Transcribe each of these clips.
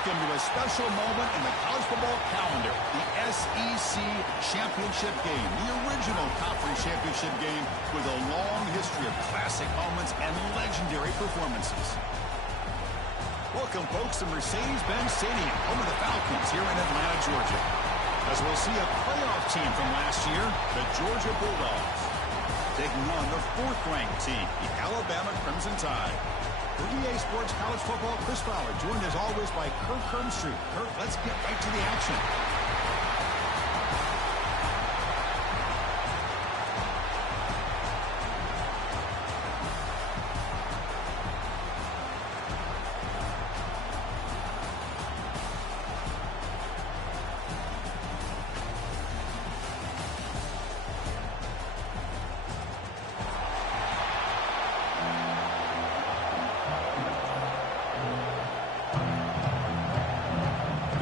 welcome to a special moment in the college football calendar, the SEC Championship game, the original conference championship game with a long history of classic moments and legendary performances. Welcome, folks, to Mercedes-Benz Stadium, home of the Falcons here in Atlanta, Georgia. As we'll see a playoff team from last year, the Georgia Bulldogs, taking on the fourth-ranked team, the Alabama Crimson Tide. For EA Sports College Football, Chris Fowler, joined as always by Kirk Herbstreit. Kirk, let's get right to the action.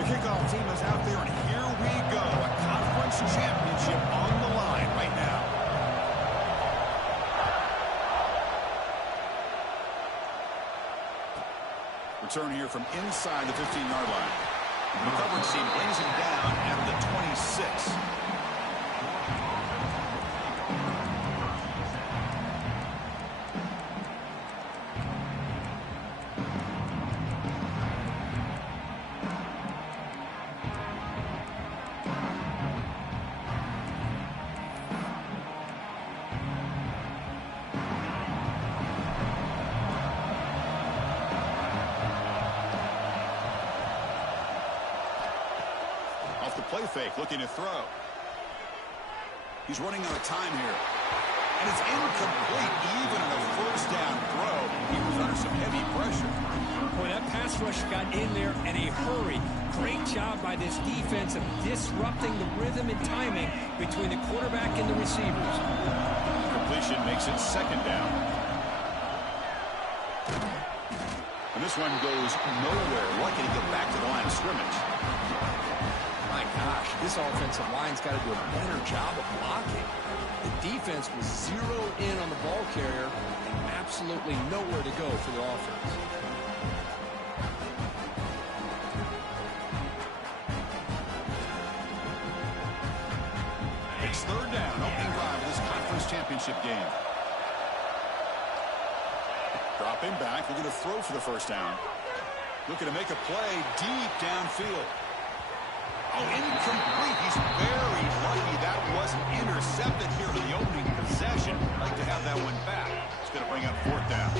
Kickoff team is out there, and here we go. A conference championship on the line right now. Return here from inside the 15-yard line. The coverage team brings him down at the 26. Off the play fake, looking to throw. He's running out of time here. And it's incomplete, even on a first down throw. He was under some heavy pressure. Boy, that pass rush got in there in a hurry. Great job by this defense of disrupting the rhythm and timing between the quarterback and the receivers. Completion makes it second down. And this one goes nowhere. Lucky to get back to the line of scrimmage. My gosh, this offensive line's got to do a better job of blocking. The defense was zeroed in on the ball carrier and absolutely nowhere to go for the offense. It's third down, opening drive of this conference championship game. Dropping back, looking to throw for the first down. Looking to make a play deep downfield. Oh, incomplete. He's very lucky that wasn't intercepted here in the opening possession. Like to have that one back. It's going to bring up fourth down.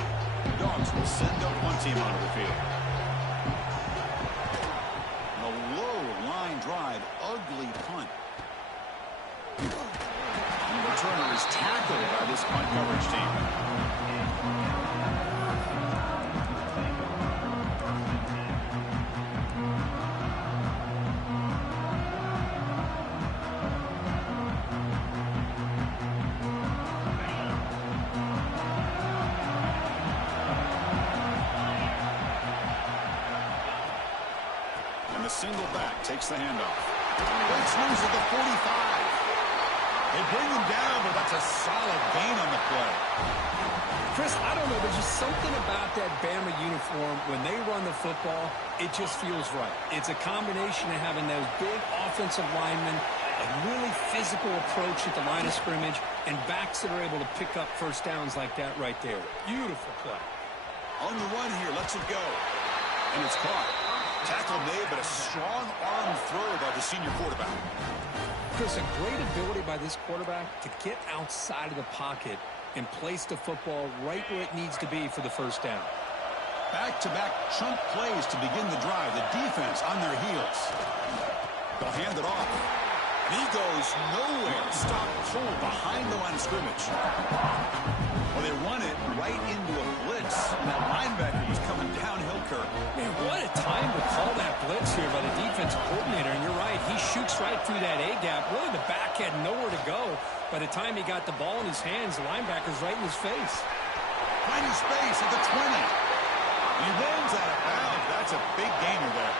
The Dogs will send up one team onto the field. The low line drive, ugly punt. And the returner is tackled by this punt coverage team. Single back takes the handoff. Breaks loose at the 45. They bring him down, but that's a solid gain on the play. Chris, I don't know. There's just something about that Bama uniform. When they run the football, it just feels right. It's a combination of having those big offensive linemen, a really physical approach at the line of scrimmage, and backs that are able to pick up first downs like that right there. Beautiful play. On the run here, lets it go. And it's caught. Tackle made, but a strong arm throw by the senior quarterback. Chris, a great ability by this quarterback to get outside of the pocket and place the football right where it needs to be for the first down. Back-to-back chunk plays to begin the drive. The defense on their heels. They'll hand it off. And he goes nowhere. Stop pull behind the line of scrimmage. Well, they run it right into a blitz. And that linebacker was coming downhill, Kirk. Man, what a time to call that blitz here by the defensive coordinator. And you're right, he shoots right through that A-gap. Really, the back had nowhere to go. By the time he got the ball in his hands, the linebacker's right in his face. Finding space at the 20. He runs out of bounds. That's a big gainer there.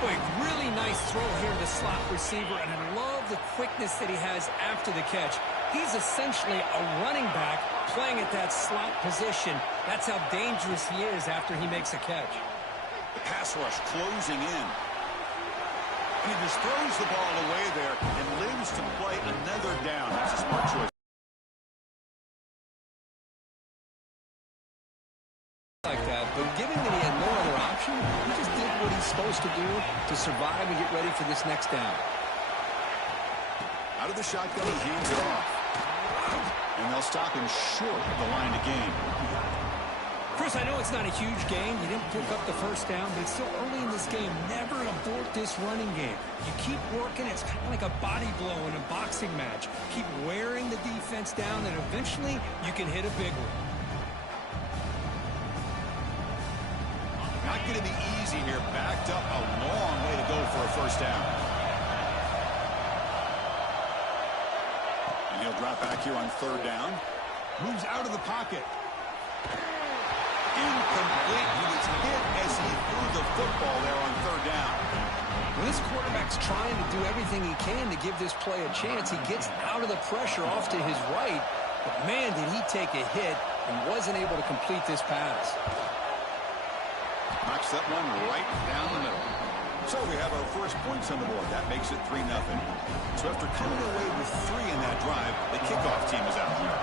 Boy, really nice throw here to the slot receiver, and I love the quickness that he has after the catch. He's essentially a running back playing at that slot position. That's how dangerous he is after he makes a catch. The pass rush closing in. And he just throws the ball away there and lives to play another down. That's a smart choice. Like that, but given that he had no other option, he just did what he's supposed to do to survive and get ready for this next down. Out of the shotgun, he hands it off. And they'll stop him short of the line to gain. Chris, I know it's not a huge gain. You didn't pick up the first down, but it's still early in this game. Never abort this running game. You keep working. It's kind of like a body blow in a boxing match. Keep wearing the defense down, and eventually you can hit a big one. Not going to be easy here. Backed up a long way to go for a first down. And he'll drop back here on third down. Moves out of the pocket. Incomplete. He was hit as he threw the football there on third down. When this quarterback's trying to do everything he can to give this play a chance, he gets out of the pressure off to his right. But, man, did he take a hit and wasn't able to complete this pass. Knocks that one right down the middle. So we have our first points on the board. That makes it 3-0. So after coming away with 3 in that drive, the kickoff team is out here.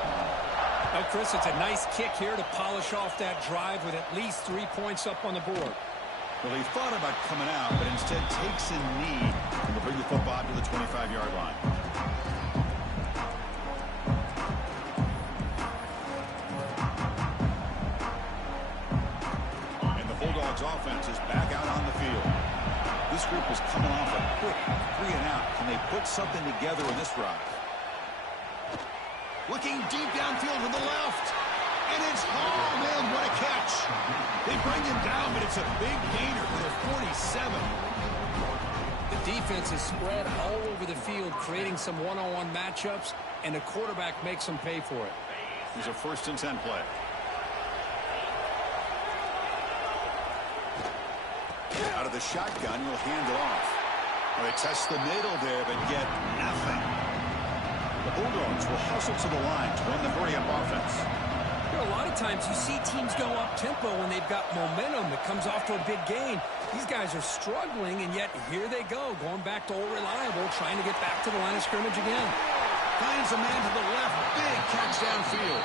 Well, Chris, it's a nice kick here to polish off that drive with at least 3 points up on the board. Well, he thought about coming out, but instead takes a knee and will bring the football to the 25-yard line. And the Bulldogs offense is back out on the field. This group is coming off a quick 3-and-out. Can they put something together in this drive? Looking deep downfield to the left. And it's home. Man, what a catch. They bring him down, but it's a big gainer for the 47. The defense is spread all over the field, creating some one-on-one matchups, and the quarterback makes them pay for it. Here's a 1st and 10 play. Out of the shotgun, he'll hand it off. Well, they test the middle there, but get nothing. The Bulldogs will hustle to the line to run the hurry-up offense. You know, a lot of times you see teams go up-tempo when they've got momentum that comes off to a big gain. These guys are struggling, and yet here they go, going back to old reliable, trying to get back to the line of scrimmage again. Finds a man to the left. Big catch downfield.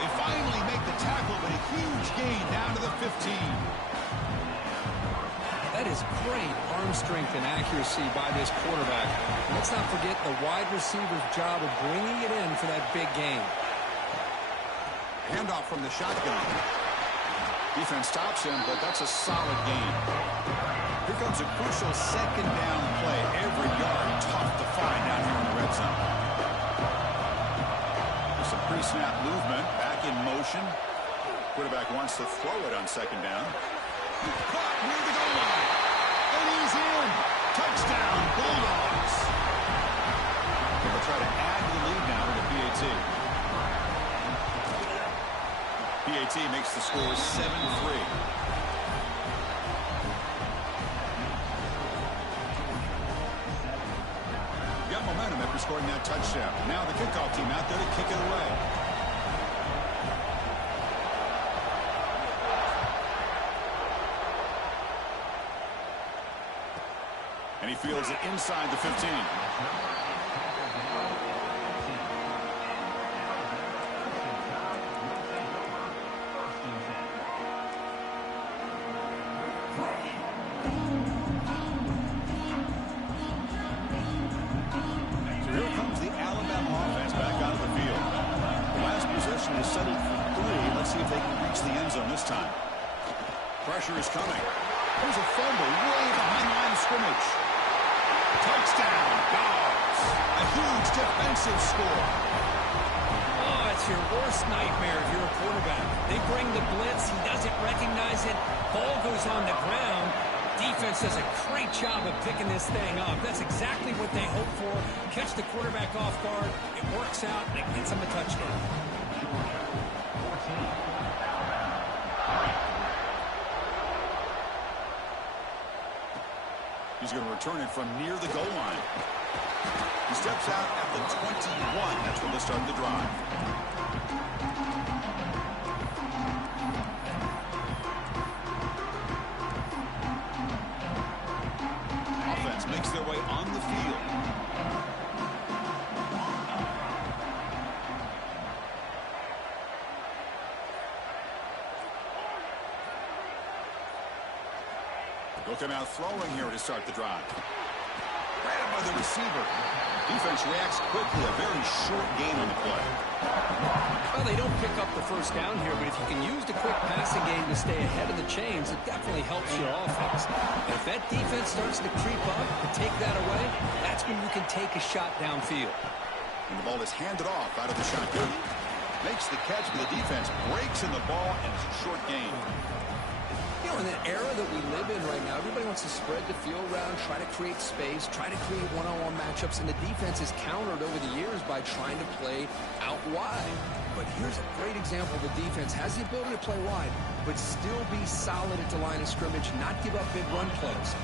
They finally make the tackle, but a huge gain down to the 15. That is great arm strength and accuracy by this quarterback. Let's not forget the wide receiver's job of bringing it in for that big gain. Handoff from the shotgun. Defense stops him, but that's a solid gain. Here comes a crucial 2nd down play. Every yard tough to find down here in the red zone. There's some pre-snap movement. Back in motion. Quarterback wants to throw it on 2nd down. Caught near the goal line. And he's in. Touchdown, Bulldogs. They'll try to add to the lead now with a PAT. PAT makes the score 7-3. Got momentum after scoring that touchdown. Now the kickoff team out there to kick it away. And he fields it inside the 15. So here comes the Alabama offense back out of the field. The last possession was settled for 3. Let's see if they can reach the end zone this time. Pressure is coming. There's a fumble way behind the line of scrimmage. Touchdown, Dogs. A huge defensive score. Oh, it's your worst nightmare if you're a quarterback. They bring the blitz. He doesn't recognize it. Ball goes on the ground. Defense does a great job of picking this thing up. That's exactly what they hope for. Catch the quarterback off guard. It works out, and it gets him a touchdown. He's going to return it from near the goal line. He steps out at the 21. That's when they start the drive. Looking out throwing here to start the drive. Grabbed by the receiver. Defense reacts quickly. A very short gain on the play. Well, they don't pick up the first down here, but if you can use the quick passing game to stay ahead of the chains, it definitely helps your offense. And if that defense starts to creep up and take that away, that's when you can take a shot downfield. And the ball is handed off out of the shotgun. Makes the catch, but the defense breaks in the ball, and it's a short gain. You know, in the era that we live in right now, everybody wants to spread the field around, try to create space, try to create one-on-one matchups, and the defense is countered over the years by trying to play out wide. But here's a great example. The defense has the ability to play wide, but still be solid at the line of scrimmage, not give up big run plays.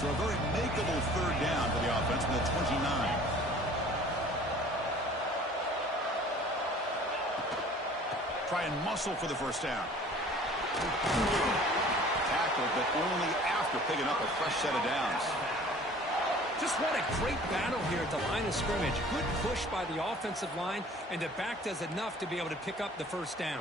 So a very makeable third down for the offense from the 29. Try and muscle for the first down. Tackled, but only after picking up a fresh set of downs. Just what a great battle here at the line of scrimmage. Good push by the offensive line, and the back does enough to be able to pick up the first down.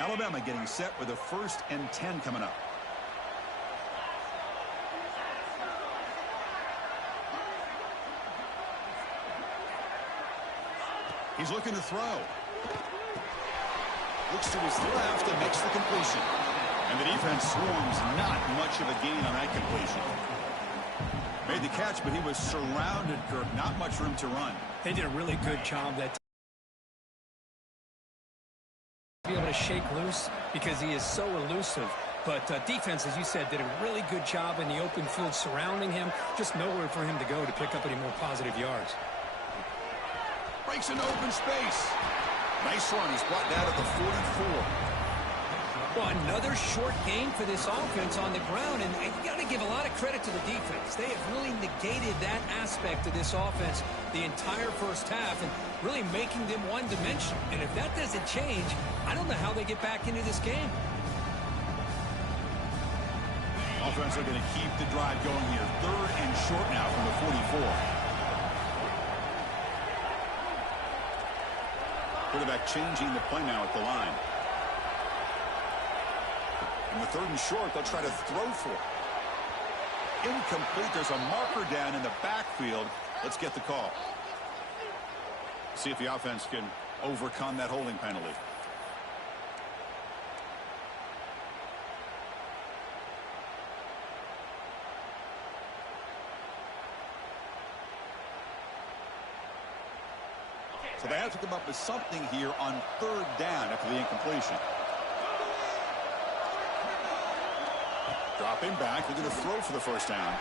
Alabama getting set with a 1st and 10 coming up. He's looking to throw. Looks to his left and makes the completion. And the defense swarms not much of a gain on that completion. Made the catch, but he was surrounded, Kirk. Not much room to run. They did a really good job that be able to shake loose because he is so elusive. But defense, as you said, did a really good job in the open field surrounding him. Just nowhere for him to go to pick up any more positive yards. Breaks into open space. Nice run. He's brought down at the 44. Well, another short gain for this offense on the ground, and you got to give a lot of credit to the defense. They have really negated that aspect of this offense the entire first half and really making them one-dimensional. And if that doesn't change, I don't know how they get back into this game. Offense are going to keep the drive going here. 3rd and short now from the 44. Quarterback changing the play now at the line. In the 3rd and short, they'll try to throw for it. Incomplete. There's a marker down in the backfield. Let's get the call. See if the offense can overcome that holding penalty. So they have to come up with something here on 3rd down after the incompletion. Dropping back. They're going to throw for the first down.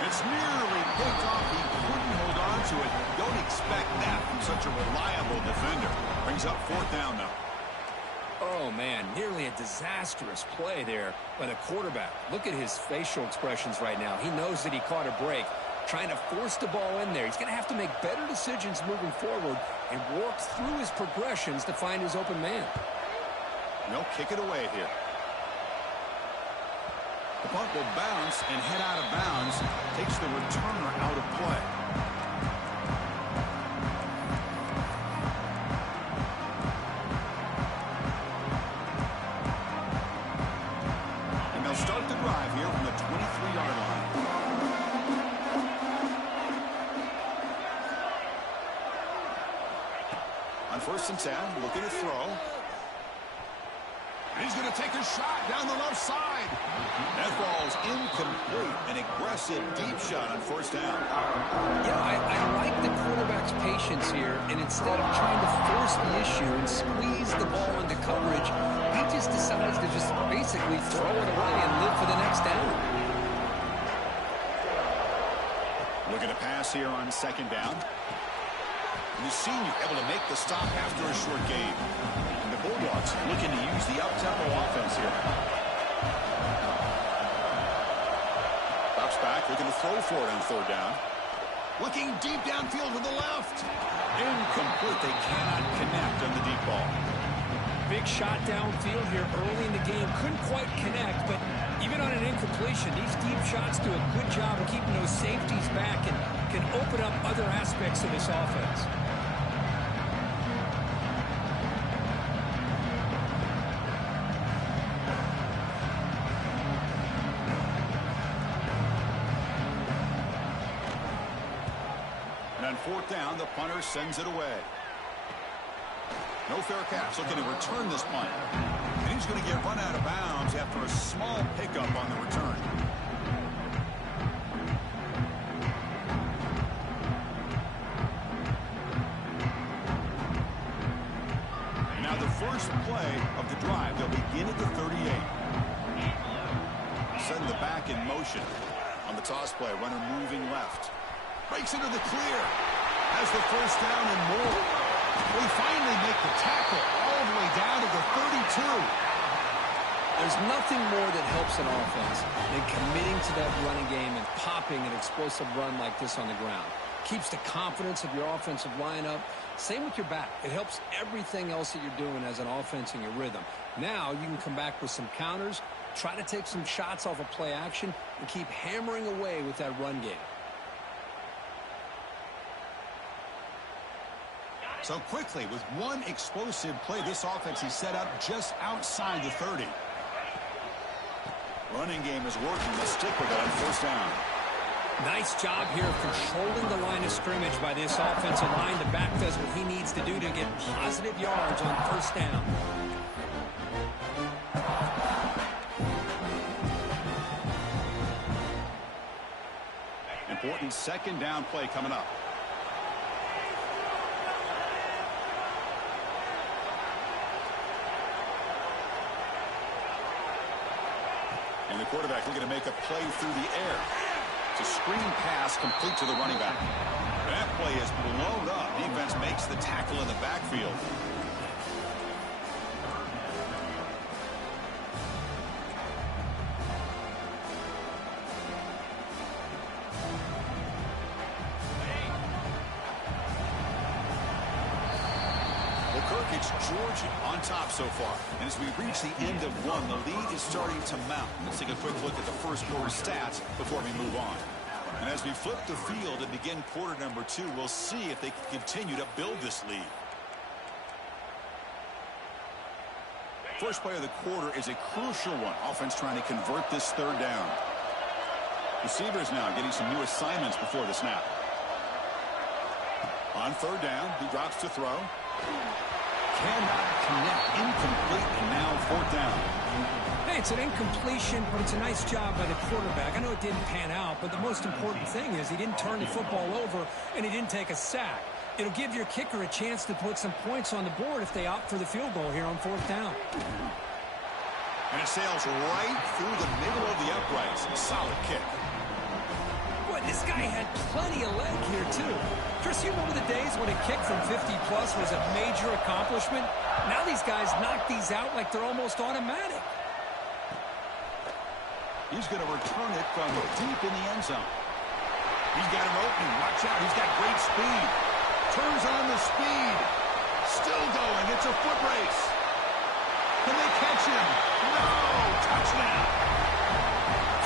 It's nearly picked off. He couldn't hold on to it. Don't expect that from such a reliable defender. Brings up 4th down, though. Oh, man, nearly a disastrous play there by the quarterback. Look at his facial expressions right now. He knows that he caught a break. Trying to force the ball in there. He's going to have to make better decisions moving forward and work through his progressions to find his open man. No, kick it away here. The punt will bounce and head out of bounds. Takes the returner out of play. And they'll start the drive here from the 23-yard line. On 1st and 10, looking to throw. And he's going to take a shot down the left side. That ball's incomplete. An aggressive deep shot on 1st down. Yeah, I like the quarterback's patience here, and instead of trying to force the issue and squeeze the ball into coverage, he just decides to just basically throw it away and live for the next down. Looking to pass here on 2nd down. And the senior able to make the stop after a short gain. And the Bulldogs looking to use the up-tempo offense here. Drops back, looking to throw for it on 3rd down. Looking deep downfield to the left. Incomplete. They cannot connect on the deep ball. Big shot downfield here early in the game. Couldn't quite connect, but even on an incompletion, these deep shots do a good job of keeping those safeties back and can open up other aspects of this offense. And on fourth down, the punter sends it away. No fair catch, looking to return this punt. And he's going to get run out of bounds after a small pickup on the return. And now the first play of the drive. They'll begin at the 38. Setting the back in motion. On the toss play, runner moving left. Breaks into the clear. Has the first down and more. We finally make the tackle all the way down to the 32. There's nothing more that helps an offense than committing to that running game and popping an explosive run like this on the ground. Keeps the confidence of your offensive line up. Same with your back. It helps everything else that you're doing as an offense in your rhythm. Now you can come back with some counters, try to take some shots off of play action, and keep hammering away with that run game. So quickly, with one explosive play, this offense is set up just outside the 30. Running game is working. They'll stick with it on first down. Nice job here of controlling the line of scrimmage by this offensive line. The back does what he needs to do to get positive yards on first down. Important second down play coming up. And the quarterback looking to make a play through the air. It's a screen pass complete to the running back. That play is blown up. Defense makes the tackle in the backfield. It's Georgia on top so far. And as we reach the end of one, the lead is starting to mount. Let's take a quick look at the first quarter stats before we move on. And as we flip the field and begin quarter number 2, we'll see if they can continue to build this lead. First play of the quarter is a crucial one. Offense trying to convert this third down. Receivers now getting some new assignments before the snap. On third down, he drops to throw. Cannot connect, incomplete, and now fourth down. Hey, it's an incompletion, but it's a nice job by the quarterback. I know it didn't pan out, but the most important thing is he didn't turn the football over and he didn't take a sack. It'll give your kicker a chance to put some points on the board if they opt for the field goal here on fourth down. And it sails right through the middle of the uprights. Solid kick. Boy, this guy had plenty of leg here, too. Chris, you remember the days when a kick from 50-plus was a major accomplishment? Now these guys knock these out like they're almost automatic. He's going to return it from deep in the end zone. He's got an opening. Watch out. He's got great speed. Turns on the speed. Still going. It's a foot race. Can they catch him? No! Touchdown!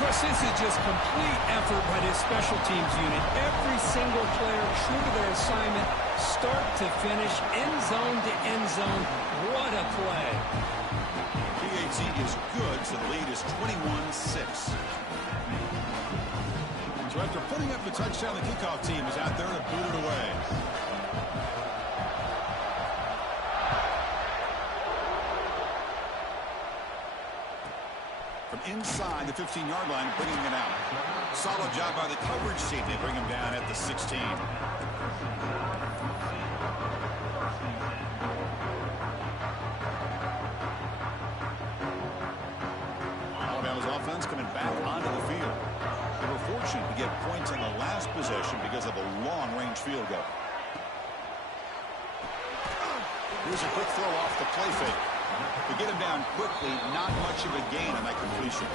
Chris, this is just complete effort by this special teams unit. Every single player true to their assignment, start to finish, end zone to end zone. What a play. PAT is good, so the lead is 21-6. So after putting up the touchdown, the kickoff team is out there to boot it away. From inside the 15-yard line, bringing it out. Solid job by the coverage team. They bring him down at the 16. Alabama's offense coming back onto the field. They were fortunate to get points on the last possession because of a long-range field goal. Here's a quick throw off the play fake. To get him down quickly, not much of a gain on that completion.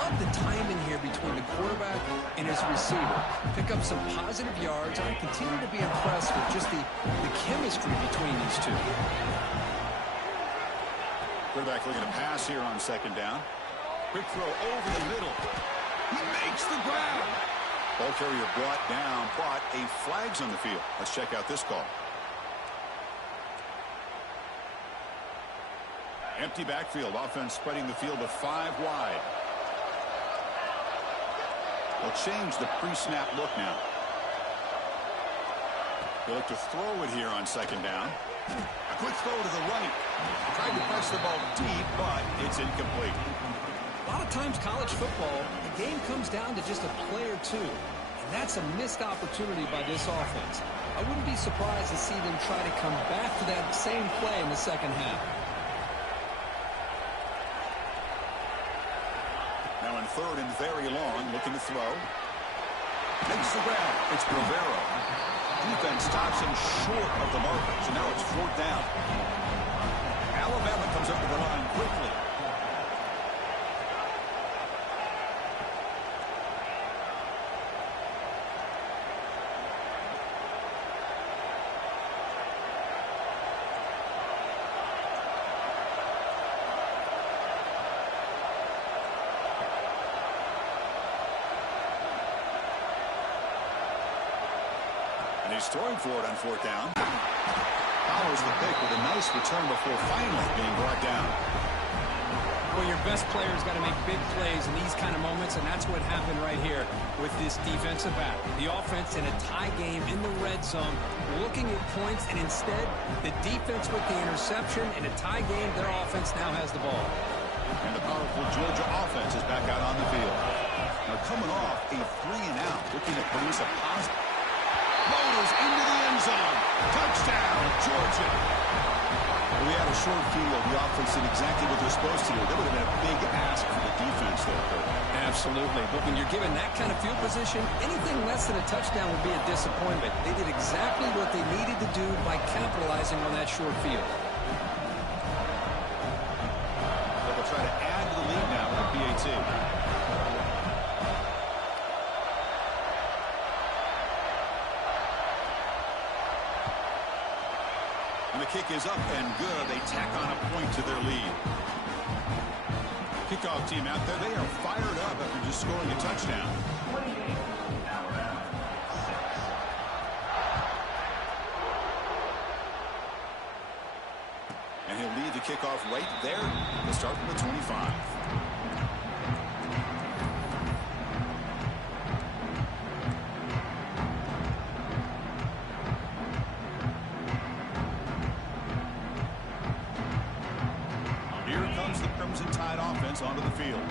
Love the timing here between the quarterback and his receiver. Pick up some positive yards. I continue to be impressed with just the chemistry between these two. Quarterback looking to pass here on second down. Quick throw over the middle. He makes the grab. Ball carrier brought down, but a flag's on the field. Let's check out this call. Empty backfield. Offense spreading the field to 5 wide. They'll change the pre-snap look now. They look to throw it here on second down. A quick throw to the right. Tried to press the ball deep, but it's incomplete. A lot of times college football, the game comes down to just a play or two. And that's a missed opportunity by this offense. I wouldn't be surprised to see them try to come back to that same play in the second half. Now in third and very long, looking to throw. Makes the grab. It's Rivera. Defense stops him short of the marker, so now it's 4th down. Alabama comes up to the line quickly. And he's throwing for it on 4th down. Follows the pick with a nice return before finally being brought down. Well, your best player's got to make big plays in these kind of moments, and that's what happened right here with this defensive back. The offense in a tie game in the red zone, looking at points, and instead, the defense with the interception. In a tie game, their offense now has the ball. And the powerful Georgia offense is back out on the field. Now coming off a 3-and-out, looking to produce a positive. Motors into the end zone. Touchdown, Georgia. We had a short field. The offense did exactly what they're supposed to do. That would have been a big ask for the defense there, Kurt. Absolutely. But when you're given that kind of field position, anything less than a touchdown would be a disappointment. They did exactly what they needed to do by capitalizing on that short field. They'll try to add to the lead now with a PAT. And the kick is up and good. They tack on a point to their lead. Kickoff team out there. They are fired up after just scoring a touchdown. And he'll lead the kickoff right there to start from the 25. Onto the field.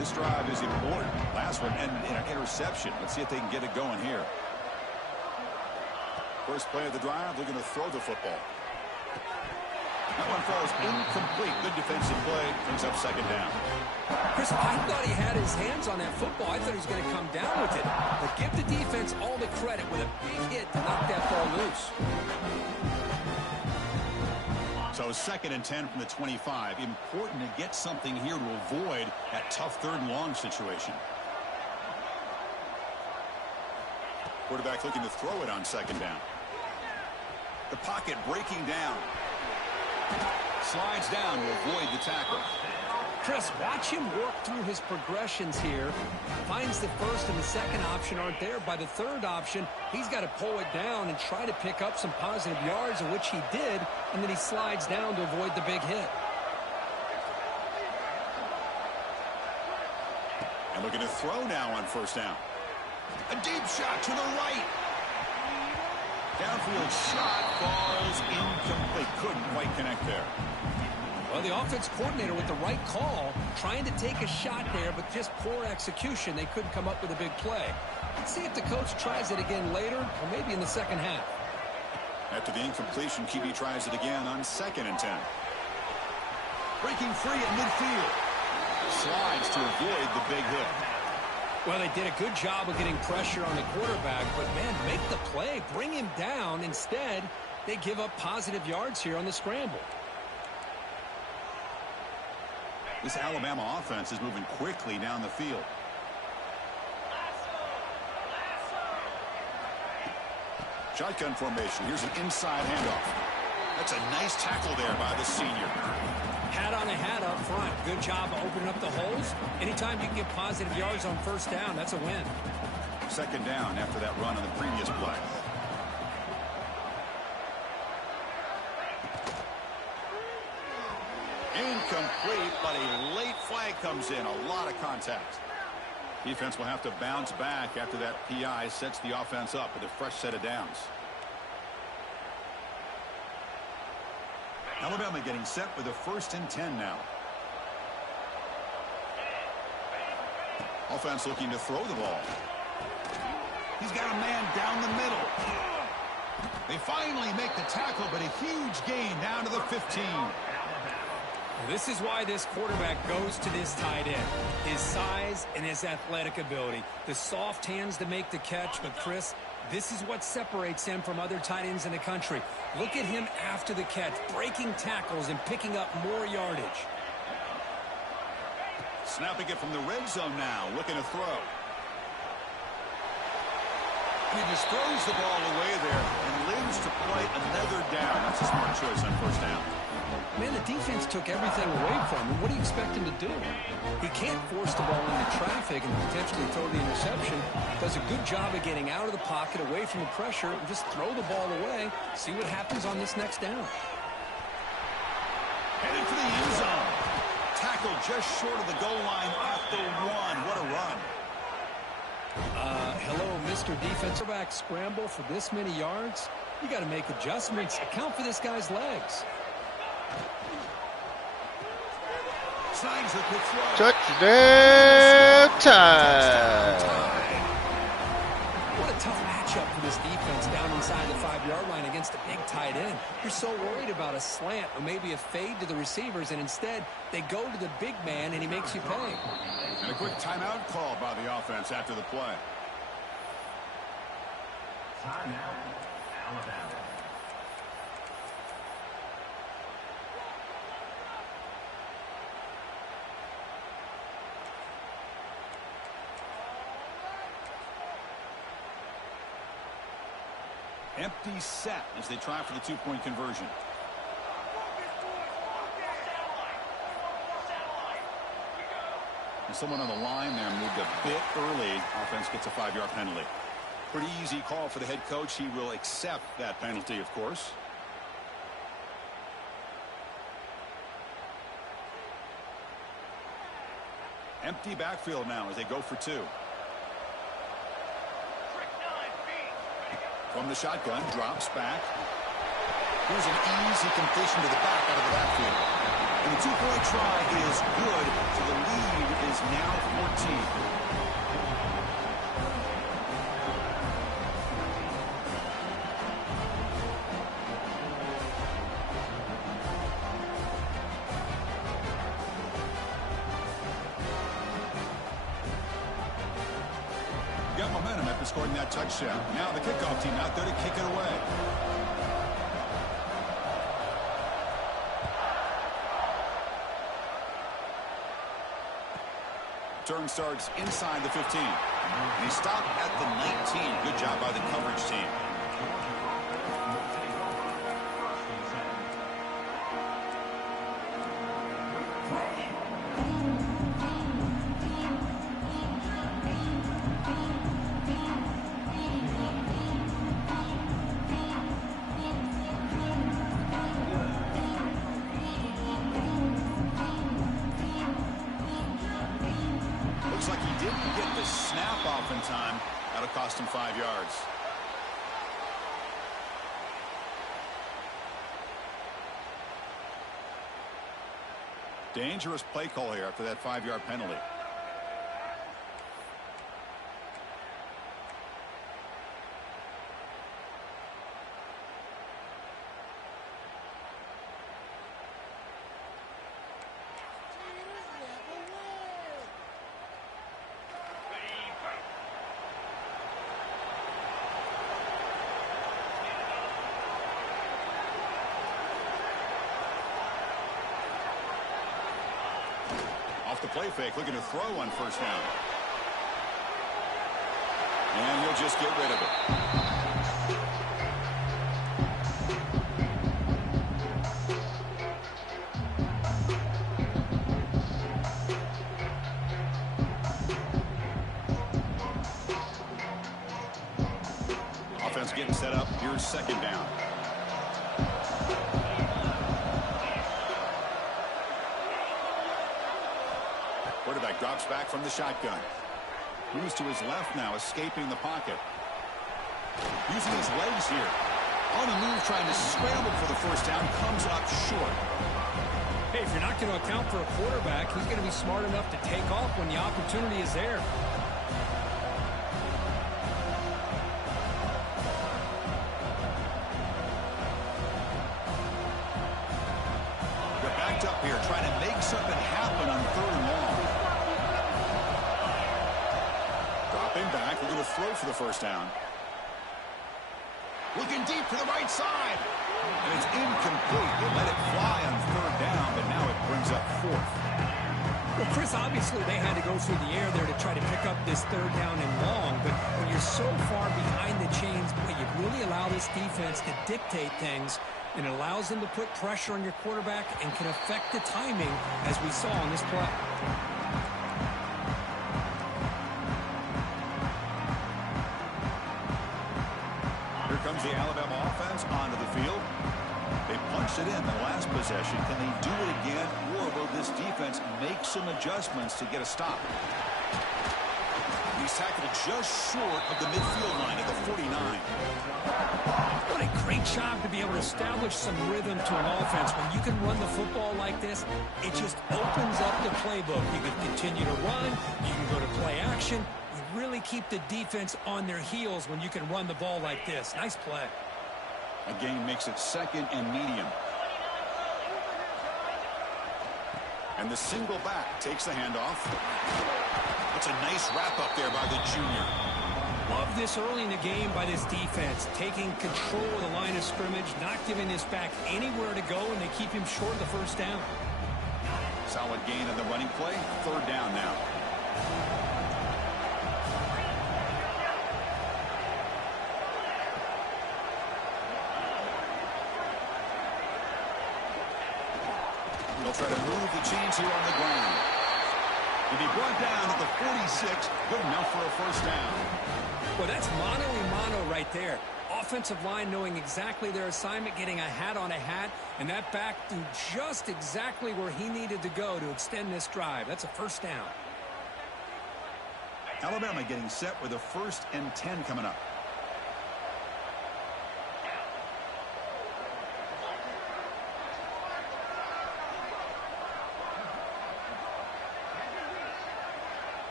This drive is important. Last one ended in an interception. Let's see if they can get it going here. First play of the drive, they're going to throw the football. That one falls incomplete. Good defensive play. Brings up second down. Chris, I thought he had his hands on that football. I thought he was going to come down with it. But give the defense all the credit with a big hit to knock that ball loose. So 2nd and 10 from the 25. Important to get something here to avoid that tough 3rd and long situation. Quarterback looking to throw it on second down. The pocket breaking down. Slides down to avoid the tackle. Chris, watch him work through his progressions here. Finds the first and the second option aren't there. By the third option, he's got to pull it down and try to pick up some positive yards, in which he did, and then he slides down to avoid the big hit. And looking to throw now on 1st down. A deep shot to the right. Downfield shot falls incomplete. Couldn't quite connect there. Well, the offense coordinator with the right call, trying to take a shot there, but just poor execution. They couldn't come up with a big play. Let's see if the coach tries it again later, or maybe in the second half. After the incompletion, QB tries it again on 2nd and 10. Breaking free at midfield. Slides to avoid the big hit. Well, they did a good job of getting pressure on the quarterback, but, man, make the play. Bring him down. Instead, they give up positive yards here on the scramble. This Alabama offense is moving quickly down the field. Shotgun formation. Here's an inside handoff. That's a nice tackle there by the senior. Hat on a hat up front. Good job of opening up the holes. Anytime you can get positive yards on first down, that's a win. Second down after that run on the previous play. Incomplete, but a late flag comes in. A lot of contact. Defense will have to bounce back after that PI sets the offense up with a fresh set of downs. Alabama getting set with a 1st and 10 now. Offense looking to throw the ball. He's got a man down the middle. They finally make the tackle, but a huge gain down to the 15. This is why this quarterback goes to this tight end. His size and his athletic ability. The soft hands to make the catch, but Chris, this is what separates him from other tight ends in the country. Look at him after the catch, breaking tackles and picking up more yardage. Snapping it from the red zone now, looking to throw. He just throws the ball away there and lives to play another down. That's a smart choice on first down. Man, the defense took everything away from him. What do you expect him to do? He can't force the ball into traffic and potentially throw the interception. Does a good job of getting out of the pocket, away from the pressure, and just throw the ball away. See what happens on this next down. Headed for the end zone. Tackled just short of the goal line at the 1. What a run. Hello, Mr. Defensive back scramble for this many yards. You got to make adjustments. Account for this guy's legs. Signs the quick throw. Touchdown time. What a tough matchup for this defense down inside the 5-yard line against a big tight end. You're so worried about a slant or maybe a fade to the receivers, and instead they go to the big man and he makes you pay. And a quick timeout call by the offense after the play. Timeout, Alabama. Empty set as they try for the 2-point conversion. And someone on the line there moved a bit early. Offense gets a 5-yard penalty. Pretty easy call for the head coach. He will accept that penalty, of course. Empty backfield now as they go for 2. From the shotgun, drops back. Here's an easy completion to the back out of the backfield. And the 2-point try is good, so the lead is now 14. Got momentum after scoring that touchdown. Now the kickoff team out there to kick it away. Turn starts inside the 15. And he stopped at the 19. Good job by the coverage team. Looks like he didn't get the snap off in time. That'll cost him 5 yards. Dangerous play call here after that 5-yard penalty. Off the play fake, looking to throw on first down. And he'll just get rid of it. second down. Quarterback drops back from the shotgun. Moves to his left now, escaping the pocket. Using his legs here. On the move, trying to scramble for the first down. Comes up short. Hey, if you're not going to account for a quarterback, he's going to be smart enough to take off when the opportunity is there. They're backed up here, trying to make something happen on 3rd and long. Dropping back, we're going to throw for the first down. Looking deep to the right side. And it's incomplete. They let it fly on 3rd down, but now it brings up 4th. Well, Chris, obviously they had to go through the air there to try to pick up this 3rd down and long, but when you're so far behind the chains, you really allow this defense to dictate things, and it allows them to put pressure on your quarterback and can affect the timing, as we saw on this play. Here comes the Alabama offense onto the field. They punched it in the last possession. Can they do it again, or will this defense make some adjustments to get a stop? He's tackled just short of the midfield line at the 49. What a great job to be able to establish some rhythm to an offense. When you can run the football like this, it just opens up the playbook. You can continue to run. You can go to play action. You really keep the defense on their heels when you can run the ball like this. Nice play. A gain makes it 2nd and medium. And the single back takes the handoff. It's a nice wrap up there by the junior. Love this early in the game by this defense, taking control of the line of scrimmage, not giving this back anywhere to go, and they keep him short of the first down. Solid gain on the running play. 3rd down now. They'll try to move the chains here on the ground. And he brought down at the 46, good enough for a first down. Well, that's mano-a-mano right there. Offensive line knowing exactly their assignment, getting a hat on a hat, and that back threw just exactly where he needed to go to extend this drive. That's a first down. Alabama getting set with a 1st and 10 coming up.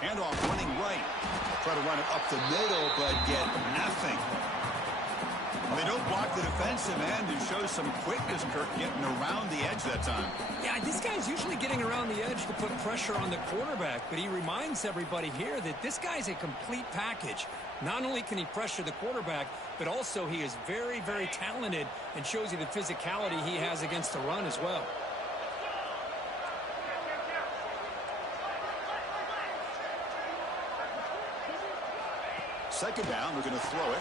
Handoff running right. Try to run it up the middle, but get nothing. Well, they don't block the defensive end and show some quickness, Kirk, getting around the edge that time. Yeah, this guy's usually getting around the edge to put pressure on the quarterback, but he reminds everybody here that this guy's a complete package. Not only can he pressure the quarterback, but also he is very, very talented and shows you the physicality he has against the run as well. Second down, we're going to throw it.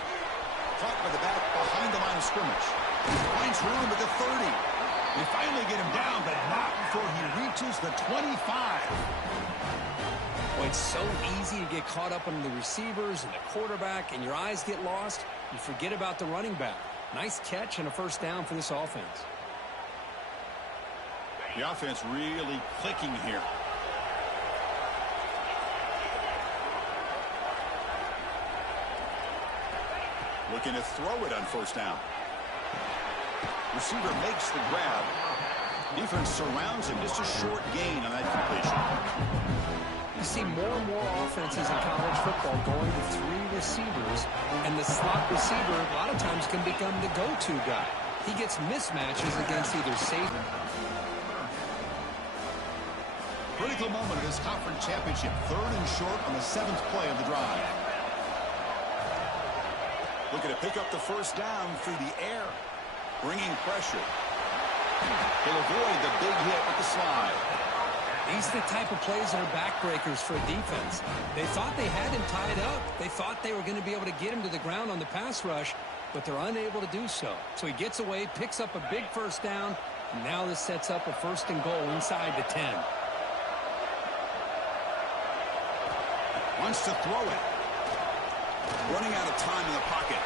Caught by the back behind the line of scrimmage. Finds room at the 30. They finally get him down, but not before he reaches the 25. Well, it's so easy to get caught up on the receivers and the quarterback, and your eyes get lost. You forget about the running back. Nice catch and a first down for this offense. The offense really clicking here. Looking to throw it on first down. Receiver makes the grab. Defense surrounds him. Just a short gain on that completion. You see more and more offenses in college football going to 3 receivers, and the slot receiver a lot of times can become the go-to guy. He gets mismatches against either safety. Critical moment of this conference championship. 3rd and short on the 7th play of the drive. Looking to pick up the first down through the air. Bringing pressure. He'll avoid the big hit with the slide. These are the type of plays that are backbreakers for a defense. They thought they had him tied up. They thought they were going to be able to get him to the ground on the pass rush, but they're unable to do so. So he gets away, picks up a big first down, and now this sets up a 1st and goal inside the 10. Wants to throw it. Running out of time in the pocket.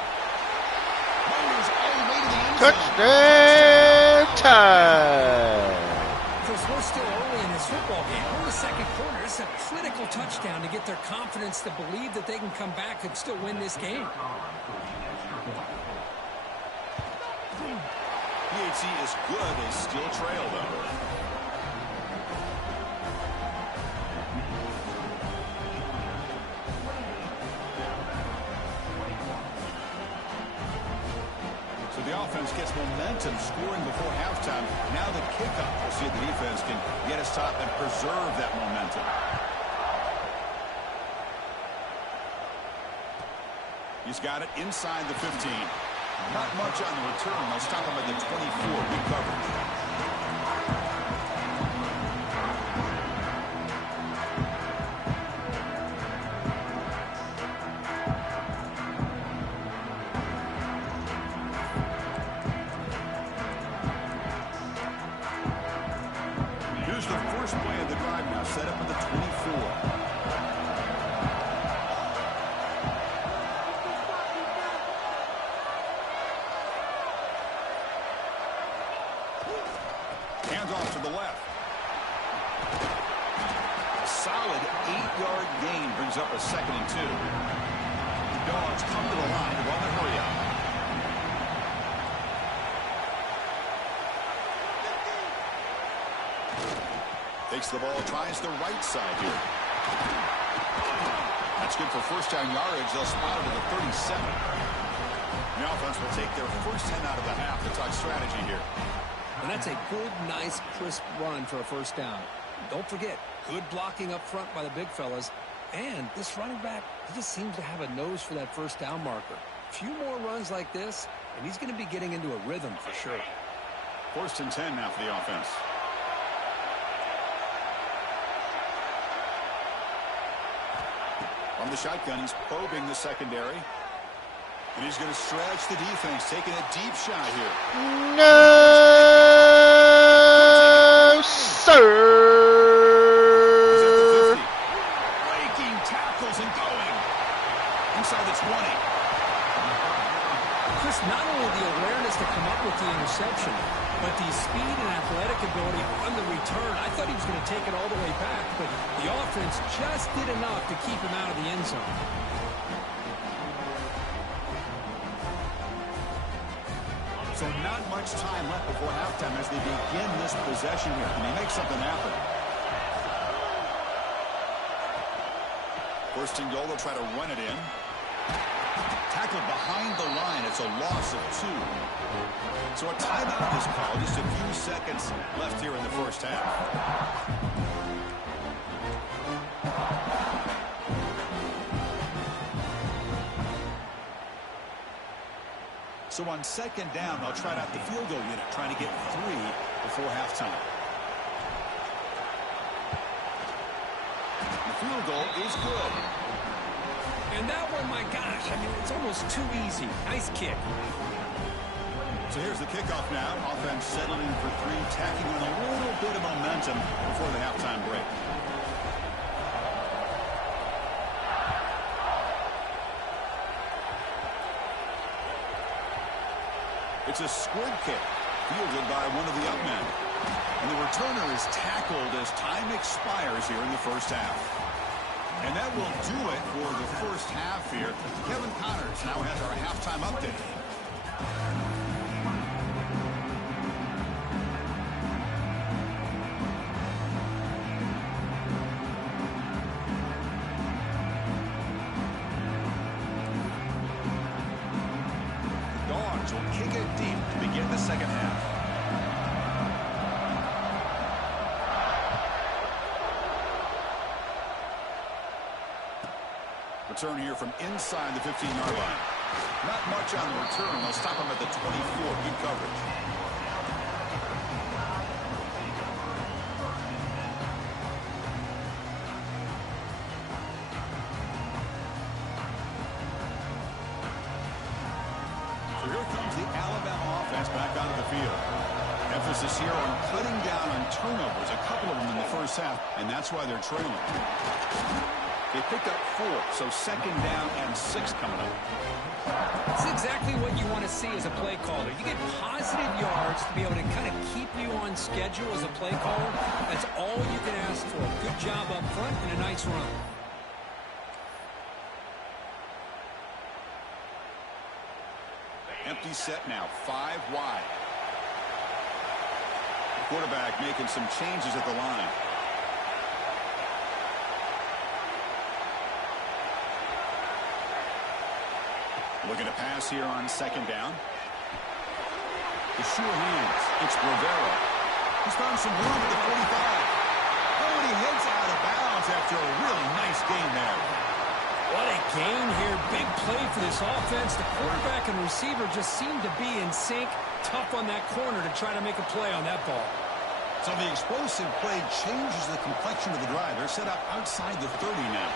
Motors all the way to the end zone. Touchdown time. Chris, we're still early in this football game. We're in the second quarter. This is a critical touchdown to get their confidence to believe that they can come back and still win this game. PHC is good. They still trail, though. So the offense gets momentum scoring before halftime. Now the kickoff. We'll see if the defense can get a stop and preserve that momentum. He's got it inside the 15. Not much on the return. They'll stop him at the 24. Good coverage. Here's the first play of the drive now, set up at the 24. Hands off to the left. A solid 8-yard gain brings up a 2nd and 2. The Dogs come to the line to run the hurry up. Takes the ball, tries the right side here. That's good for first down yardage. They'll spot it at the 37. The offense will take their first 10 out of the half to talk strategy here. And that's a good, nice, crisp run for a first down. Don't forget, good blocking up front by the big fellas. And this running back, he just seems to have a nose for that first down marker. A few more runs like this, and he's going to be getting into a rhythm for sure. 1st and 10 now for the offense. From the shotgun, he's probing the secondary. And he's going to stretch the defense, taking a deep shot here. No, sir. He's at the 50. Breaking tackles and going. Inside the 20. Chris, not only the awareness to come up with the interception, but the speed and athletic ability on the return. I thought he was going to take it all the way back, but the offense just did enough to keep him out of the end zone. So not much time left before halftime as they begin this possession here. Can they make something happen? 1st and goal, they'll try to run it in. Tackled behind the line. It's a loss of 2. So a timeout is called. Just a few seconds left here in the first half. So on 2nd down, they'll try out the field goal unit, trying to get 3 before halftime. The field goal is good. And that one, my gosh, I mean, it's almost too easy. Nice kick. So here's the kickoff now. Offense settling in for 3, tacking on a little bit of momentum before the halftime break. It's a squib kick, fielded by one of the up men. And the returner is tackled as time expires here in the first half. And that will do it for the first half here. Kevin Connors now has our halftime update. Dogs will kick it deep to begin the second half. Return here from inside the 15-yard line. Not much on the return. They'll stop him at the 24. Good coverage. So here comes the Alabama offense back onto the field. Emphasis here on cutting down on turnovers, a couple of them in the first half, and that's why they're trailing. They picked up 4, so 2nd down and 6 coming up. It's exactly what you want to see as a play caller. You get positive yards to be able to kind of keep you on schedule as a play caller. That's all you can ask for. Good job up front and a nice run. Empty set now, 5 wide. Quarterback making some changes at the line. Looking to pass here on 2nd down. The sure hands. It's Rivera. He's found some room at the 45. Oh, and he heads out of bounds after a really nice gain there. What a gain here. Big play for this offense. The quarterback and receiver just seem to be in sync. Tough on that corner to try to make a play on that ball. So the explosive play changes the complexion of the drive. They're set up outside the 30 now.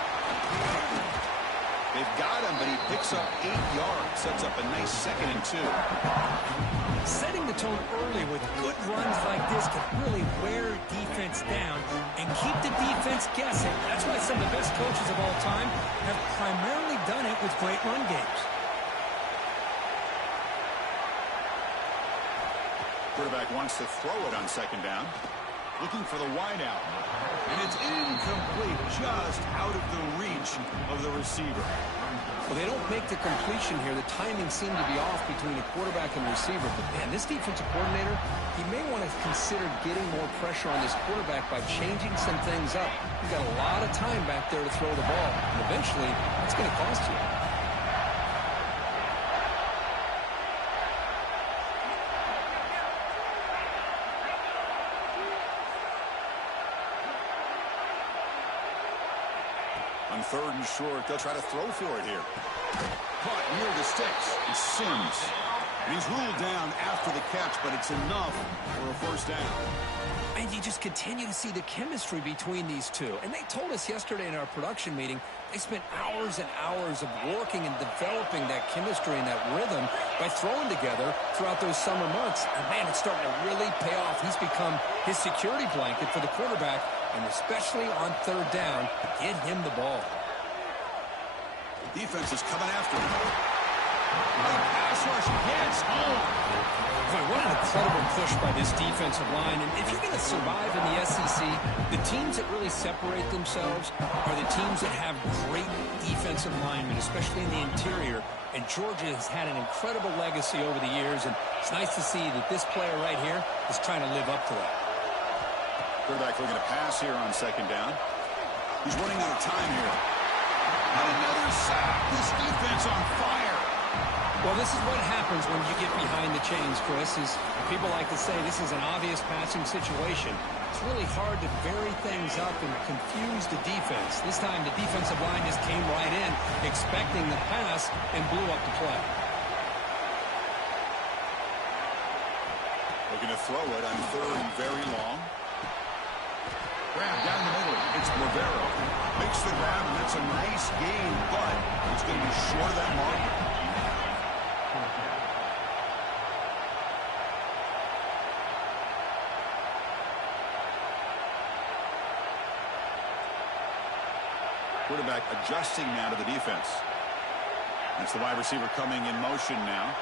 They've got him, but he picks up 8 yards. Sets up a nice 2nd and 2. Setting the tone early with good runs like this can really wear defense down and keep the defense guessing. That's why some of the best coaches of all time have primarily done it with great run games. Quarterback wants to throw it on 2nd down. Looking for the wideout. And it's incomplete, just out of the reach of the receiver. Well, they don't make the completion here. The timing seemed to be off between the quarterback and the receiver. But, man, this defensive coordinator, he may want to consider getting more pressure on this quarterback by changing some things up. You've got a lot of time back there to throw the ball. And eventually, it's going to cost you. On 3rd and short, they'll try to throw for it here. Caught near the sticks. It's Sims. And he's ruled down after the catch, but it's enough for a 1st down. And you just continue to see the chemistry between these two. And they told us yesterday in our production meeting, they spent hours and hours of working and developing that chemistry and that rhythm by throwing together throughout those summer months. And, man, it's starting to really pay off. He's become his security blanket for the quarterback, and especially on 3rd down, get him the ball. Defense is coming after him. The pass rush gets home. Boy, what an incredible push by this defensive line. And if you're going to survive in the SEC, the teams that really separate themselves are the teams that have great defensive linemen, especially in the interior. And Georgia has had an incredible legacy over the years, and it's nice to see that this player right here is trying to live up to that. Quarterback looking to pass here on 2nd down. He's running out of time here. And another sack. This defense on fire. Well, this is what happens when you get behind the chains, Chris. Is people like to say this is an obvious passing situation. It's really hard to vary things up and confuse the defense. This time the defensive line just came right in, expecting the pass, and blew up the play. Looking to throw it on 3rd and very long. Grab down the middle. It's Rivera. Makes the grab, and that's a nice gain, but it's going to be short of that marker. Quarterback adjusting now to the defense. That's the wide receiver coming in motion now.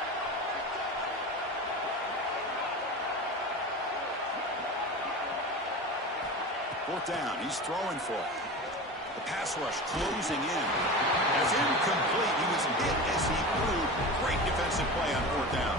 Fourth down. He's throwing for it. The pass rush closing in. That's incomplete. He was hit as he threw. Great defensive play on 4th down.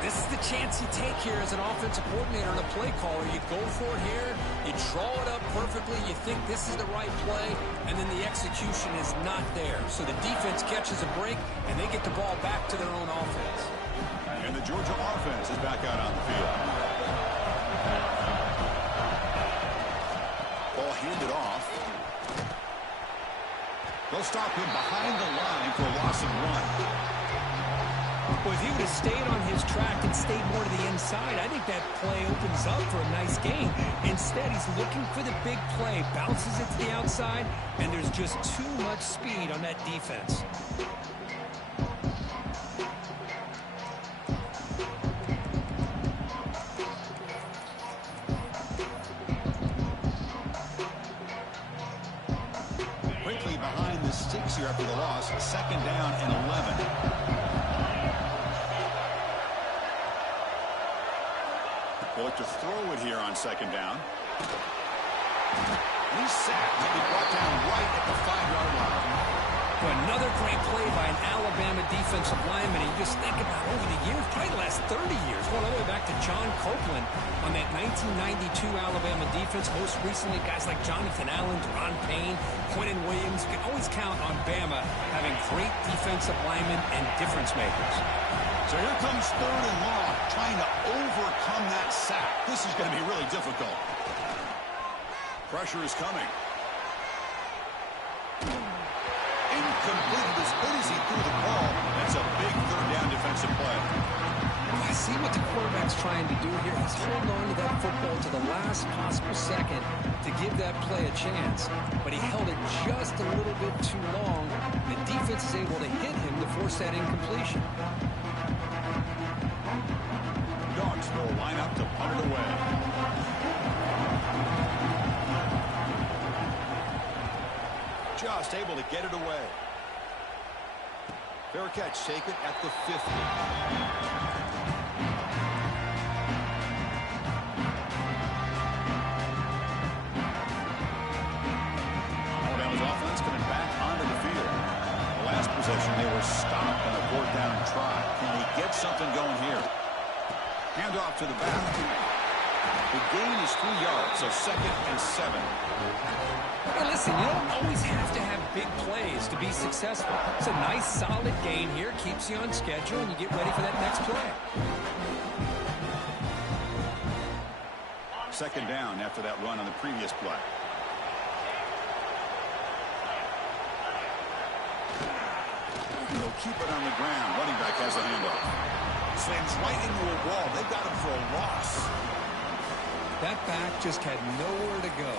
This is the chance you take here as an offensive coordinator and a play caller. You go for it here. You draw it up perfectly. You think this is the right play, and then the execution is not there. So the defense catches a break, and they get the ball back to their own offense. And the Georgia offense is back out on the field. Ball handed off. They'll stop him behind the line for a loss of 1. Well, if he would have stayed on his track and stayed more to the inside, I think that play opens up for a nice gain. Instead, he's looking for the big play, bounces it to the outside, and there's just too much speed on that defense. second down and 11. They'll look to throw it here on second down. He's sacked and he brought down right at the 5-yard line. Another great play by an Alabama defensive lineman. And you just think about over the years, probably the last 30 years, going all the way back to John Copeland on that 1992 Alabama defense. Most recently, guys like Jonathan Allen, Deron Payne, Quentin Williams. You can always count on Bama having great defensive linemen and difference makers. So here comes third and long, trying to overcome that sack. This is going to be really difficult. Pressure is coming. Incomplete as good as he threw the ball. That's a big third down defensive play. I see what the quarterback's trying to do here. He's holding on to that football to the last possible second to give that play a chance. But he held it just a little bit too long. The defense is able to hit him to force that incompletion. Dogs will line up to punt it away. Just able to get it away. Fair catch taken at the 50. Alabama's offense coming back onto the field. The last possession, they were stopped on a 4th down try. Can they get something going here? Hand off to the back. The gain is 3 yards, so 2nd and 7. Hey, listen, you don't always have to have big plays to be successful. It's a nice, solid gain here. Keeps you on schedule, and you get ready for that next play. 2nd down after that run on the previous play. They'll keep it on the ground. Running back has the handoff. Slams right into a wall. They've got him for a loss. That back just had nowhere to go.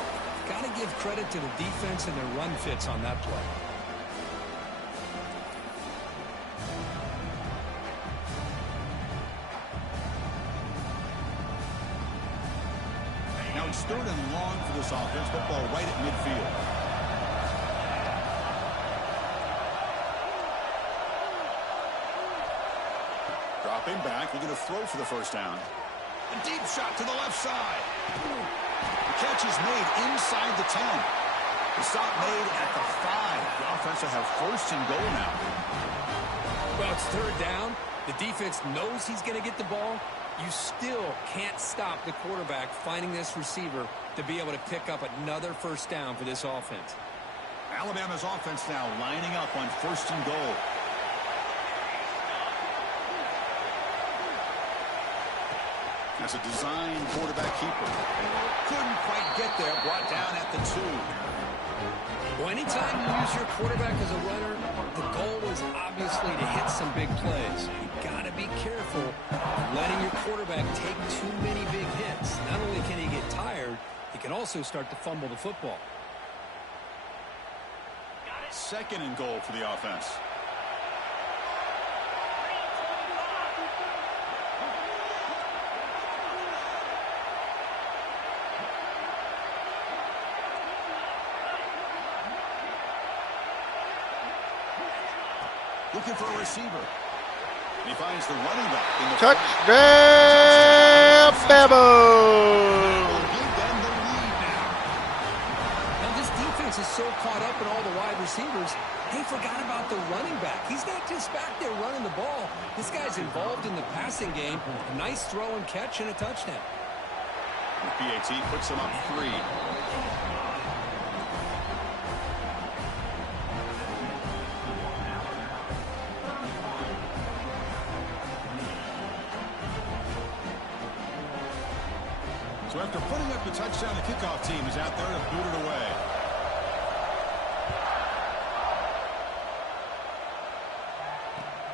Got to give credit to the defense and their run fits on that play. Now it's 3rd and long for this offense. Football right at midfield. Dropping back. They're going to throw for the 1st down. A deep shot to the left side. The catch is made inside the 10. The stop made at the 5. The offense will have 1st and goal now. Well, it's 3rd down. The defense knows he's going to get the ball. You still can't stop the quarterback finding this receiver to be able to pick up another 1st down for this offense. Alabama's offense now lining up on 1st and goal. That's a design quarterback keeper. Couldn't quite get there. Brought down at the 2. Well, anytime you use your quarterback as a runner, the goal is obviously to hit some big plays. You got to be careful of letting your quarterback take too many big hits. Not only can he get tired, he can also start to fumble the football. 2nd and goal for the offense. Looking for a receiver. He finds the running back. In the Touchdown, Bama! Give them the lead now. Now, this defense is so caught up in all the wide receivers, they forgot about the running back. He's not just back there running the ball. This guy's involved in the passing game. A nice throw and catch and a touchdown. The PAT puts him up 3. So after putting up the touchdown, the kickoff team is out there to boot it away.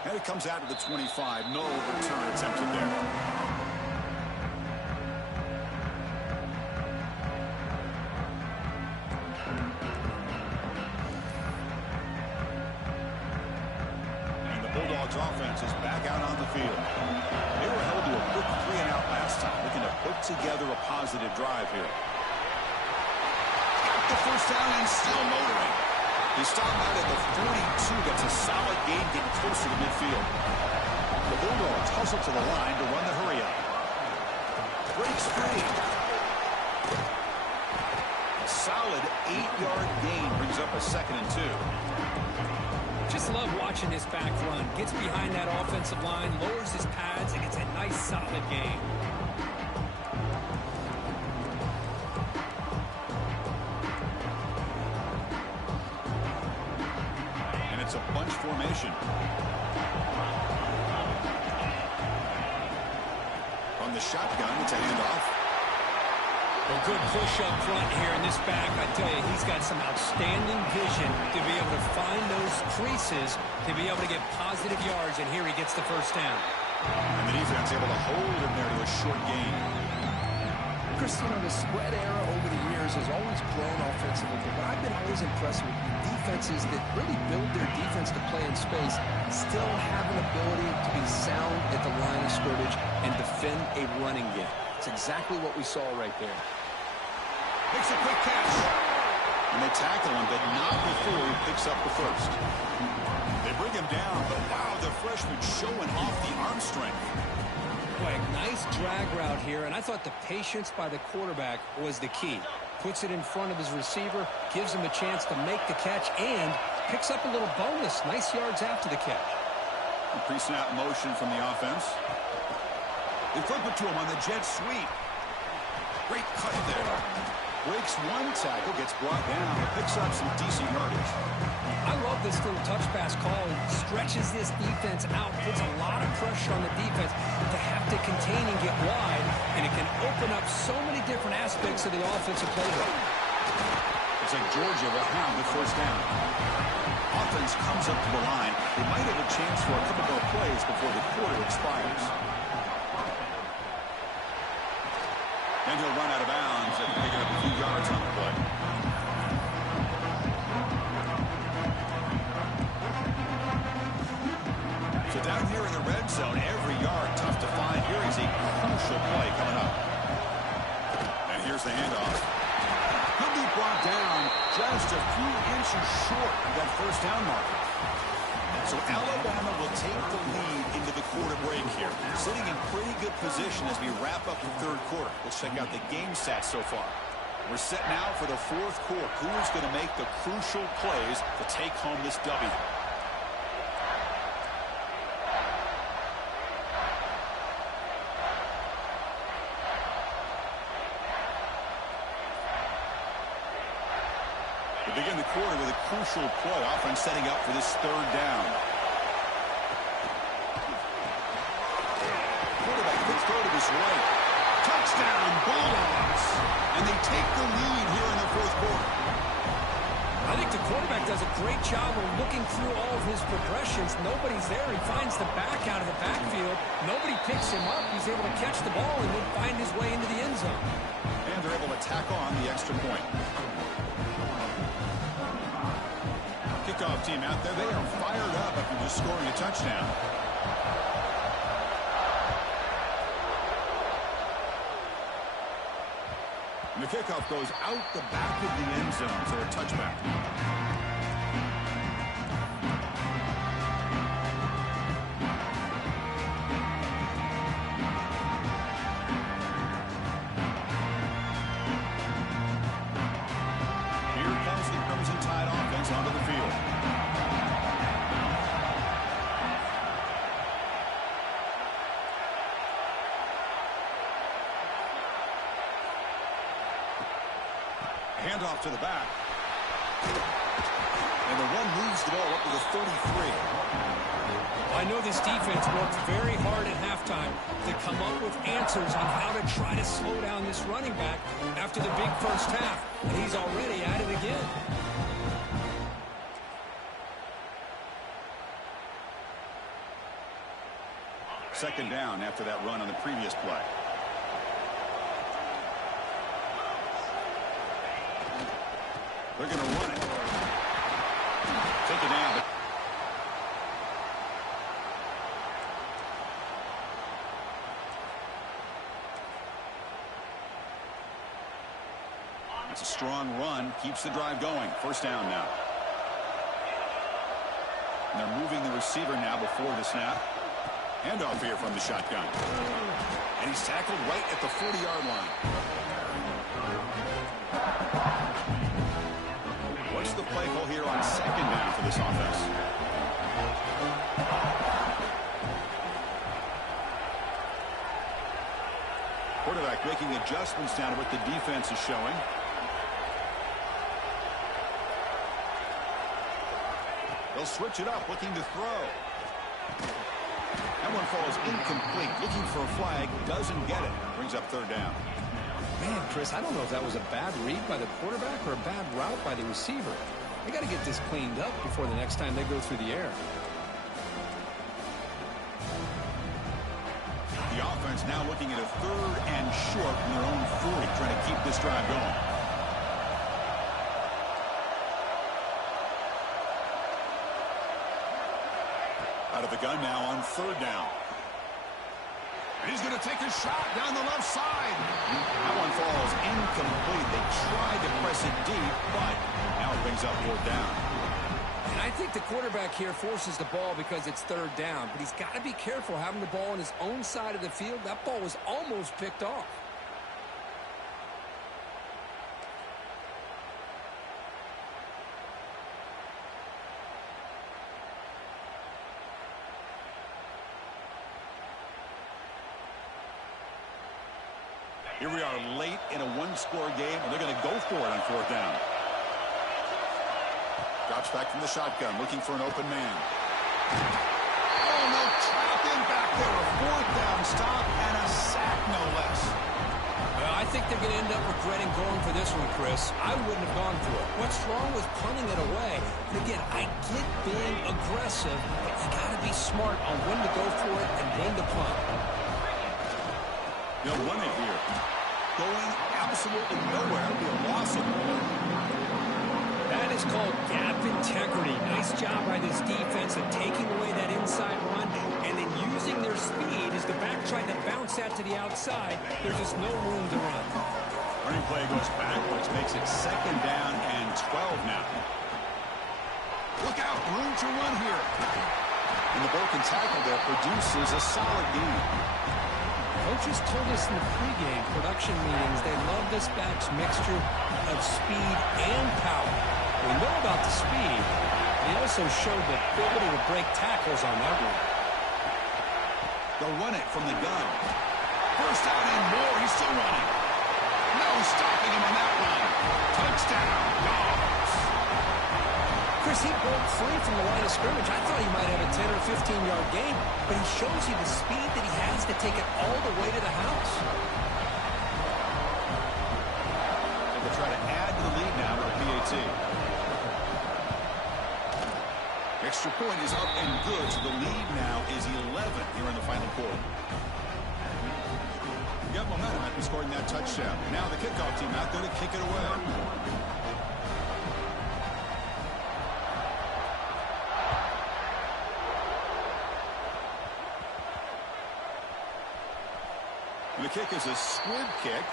And it comes out to the 25. No return attempted there. And the Bulldogs offense is back out on the field. They were held to a quick 3-and-out last time, looking to put together a positive drive here. Got the 1st down and still motoring. He stopped out at the 42. That's a solid gain getting closer to midfield. The Bulldogs hustle to the line to run the hurry up. Breaks free. A solid 8-yard gain brings up a 2nd and 2. Just love watching this back run. Gets behind that offensive line, lowers his pads, and gets a nice solid gain. And it's a bunch formation. From the shotgun, it's a handoff. A good push up front here in this back. I tell you, he's got some outstanding vision to be able to find those creases, to be able to get positive yards, and here he gets the first down. And the defense able to hold him there to a short gain. Chris, the spread era over the years has always grown offensively, but I've been always impressed with defenses that really build their defense to play in space, still have an ability to be sound at the line of scrimmage and defend a running game. It's exactly what we saw right there. Makes a quick catch. And they tackle him, but not before he picks up the first. They bring him down, but wow, the freshman showing off the arm strength. Boy, a nice drag route here, and I thought the patience by the quarterback was the key. Puts it in front of his receiver, gives him a chance to make the catch, and picks up a little bonus. Nice yards after the catch. A pre-snap motion from the offense. They flip it to him on the jet sweep. Great cut there. Breaks one tackle, gets brought down, and picks up some decent yardage. I love this little touch pass call. It stretches this defense out, puts a lot of pressure on the defense to have to contain and get wide, and it can open up so many different aspects of the offensive playbook. It's like Georgia will have the first down. Offense comes up to the line. They might have a chance for a couple more plays before the quarter expires. And he'll run out of bounds and pick up a few yards on the play. So down here in the red zone, every yard tough to find. Here is a crucial play coming up. And here's the handoff. He'll be brought down just a few inches short of that first down marker. So Alabama will take the lead into the quarter break here. Sitting in pretty good position as we wrap up the third quarter. Let's check out the game stats so far. We're set now for the fourth quarter. Who is going to make the crucial plays to take home this W? We begin the quarter with a crucial play. Offense setting up for this third down. Quarterback quick throw to his right. Touchdown, Bulldogs. And they take the lead here in the fourth quarter. I think the quarterback does a great job of looking through all of his progressions. Nobody's there. He finds the back out of the backfield. Nobody picks him up. He's able to catch the ball and then find his way into the end zone. And they're able to tack on the extra point. Kickoff team out there. They are fired up after just scoring a touchdown. And the kickoff goes out the back of the end zone for a touchback. Here comes the Crimson Tide offense onto the field. Handoff to the back. And the run moves the ball up to the 33. I know this defense worked very hard at halftime to come up with answers on how to try to slow down this running back after the big first half. And he's already at it again. Second down after that run on the previous play. They're going to run it. Take it down. It's a strong run. Keeps the drive going. First down now. And they're moving the receiver now before the snap. Handoff here from the shotgun. And he's tackled right at the 40-yard line. What's the play call here on second down for this offense? Quarterback making adjustments down to what the defense is showing. They'll switch it up, looking to throw. That one falls incomplete. Looking for a flag, doesn't get it. Brings up third down. Man, Chris, I don't know if that was a bad read by the quarterback or a bad route by the receiver. They got to get this cleaned up before the next time they go through the air. The offense now looking at a third and short from their own 40, trying to keep this drive going. Out of the gun now on third down. And he's going to take a shot down the left side. That one falls incomplete. They tried to press it deep, but now it brings up fourth down. And I think the quarterback here forces the ball because it's third down, but he's got to be careful having the ball on his own side of the field. That ball was almost picked off. Here we are late in a one-score game, and they're going to go for it on fourth down. Drops back from the shotgun, looking for an open man. Oh, no, trapped in back there. A fourth down stop and a sack, no less. Well, I think they're going to end up regretting going for this one, Chris. I wouldn't have gone for it. What's wrong with punting it away? And again, I get being aggressive, but you got to be smart on when to go for it and when to punt. They'll run it here. Going absolutely nowhere. It'll be a loss of ball. That is called gap integrity. Nice job by this defense of taking away that inside run and then using their speed as the back tried to bounce that to the outside. There's just no room to run. Running play goes backwards, makes it second down and 12 now. Look out, room to run here. And the broken tackle there produces a solid gain. Coaches told us in the pregame production meetings they love this back's mixture of speed and power. We know about the speed. He also showed the ability to break tackles on that one. They'll run it from the gun. First down and more. He's still running. No stopping him on that one. Touchdown, Dogs. Chris, he broke free from the line of scrimmage. I thought he might have a 10 or 15-yard gain, but he shows you the speed that he has to take it all the way to the house. And they'll try to add to the lead now with a PAT. Extra point is up and good, so the lead now is 11 here in the final quarter. You got momentum after scoring that touchdown. Now the kickoff team out there to kick it away. And the kick is a squib kick,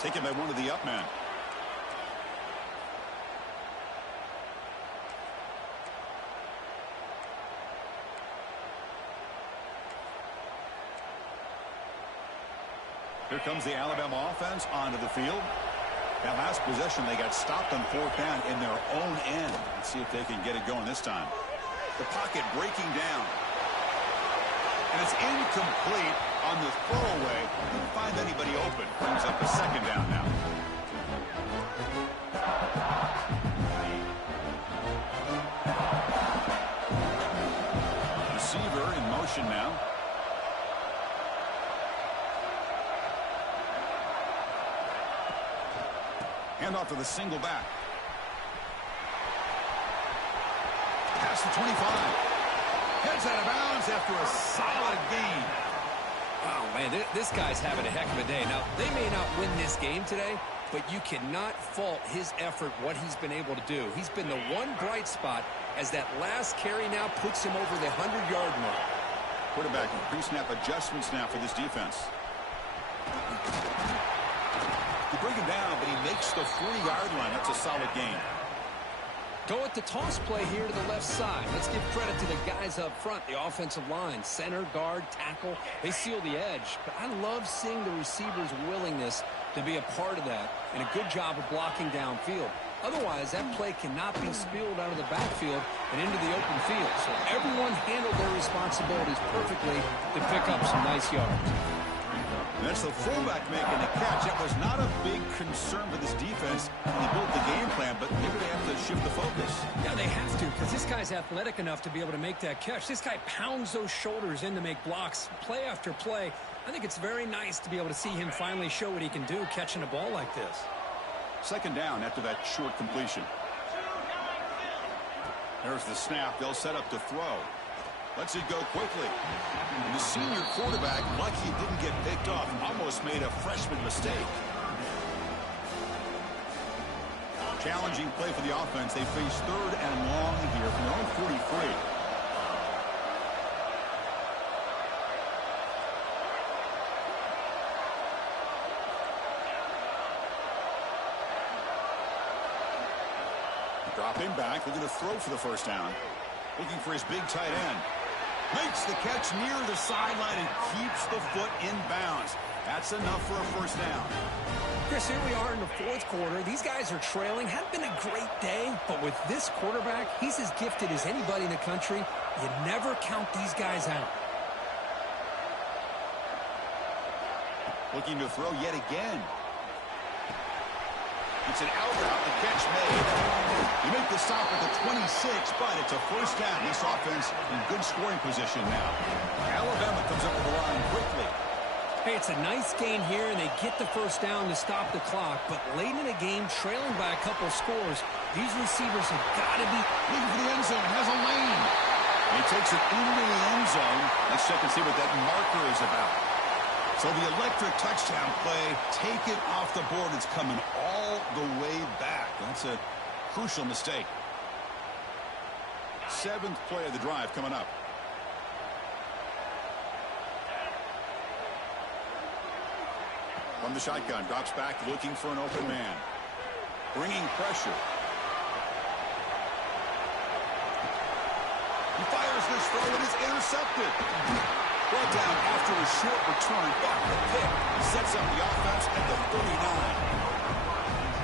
taken by one of the up men. Here comes the Alabama offense onto the field. That last possession, they got stopped on fourth down in their own end. Let's see if they can get it going this time. The pocket breaking down. And it's incomplete on the throwaway. Didn't find anybody open. Brings up a second down now. Receiver in motion now. Handoff to the single back. Past the 25. Heads out of bounds after a solid gain. Wow, man, this guy's having a heck of a day. Now, they may not win this game today, but you cannot fault his effort, what he's been able to do. He's been the one bright spot as that last carry now puts him over the 100-yard mark. Quarterback pre-snap adjustments now for this defense. You bring him down, but he makes the 40-yard line. That's a solid gain. Go with the toss play here to the left side. Let's give credit to the guys up front, the offensive line, center, guard, tackle. They seal the edge. But I love seeing the receiver's willingness to be a part of that and a good job of blocking downfield. Otherwise, that play cannot be spilled out of the backfield and into the open field. So everyone handled their responsibilities perfectly to pick up some nice yards. And that's the fullback making the catch. That was not a big concern for this defense. They built the game plan, but maybe they have to shift the focus. Yeah, they have to, because this guy's athletic enough to be able to make that catch. This guy pounds those shoulders in to make blocks play after play. I think it's very nice to be able to see him finally show what he can do catching a ball like this. Second down after that short completion. There's the snap. They'll set up to throw. Lets it go quickly. And the senior quarterback, lucky he didn't get picked off, almost made a freshman mistake. Challenging play for the offense. They face third and long here from their own 43. Dropping back, looking to throw for the first down. Looking for his big tight end. Makes the catch near the sideline and keeps the foot in bounds. That's enough for a first down. Chris, here we are in the fourth quarter. These guys are trailing. Hadn't been a great day, but with this quarterback, he's as gifted as anybody in the country. You never count these guys out. Looking to throw yet again. It's an out route. The catch made. You make the stop at the 26, but it's a first down. This offense in good scoring position now. Alabama comes up to the line quickly. Hey, it's a nice gain here, and they get the first down to stop the clock. But late in the game, trailing by a couple scores, these receivers have got to be looking for the end zone. Has a lane. He takes it into the end zone. Let's check and see what that marker is about. So the electric touchdown play, take it off the board. It's coming all the way back. That's a crucial mistake. Seventh play of the drive coming up. From the shotgun, drops back, looking for an open man. Bringing pressure. He fires this throw and is intercepted. Brought down after a short return. Back the pick. Sets up the offense at the 39.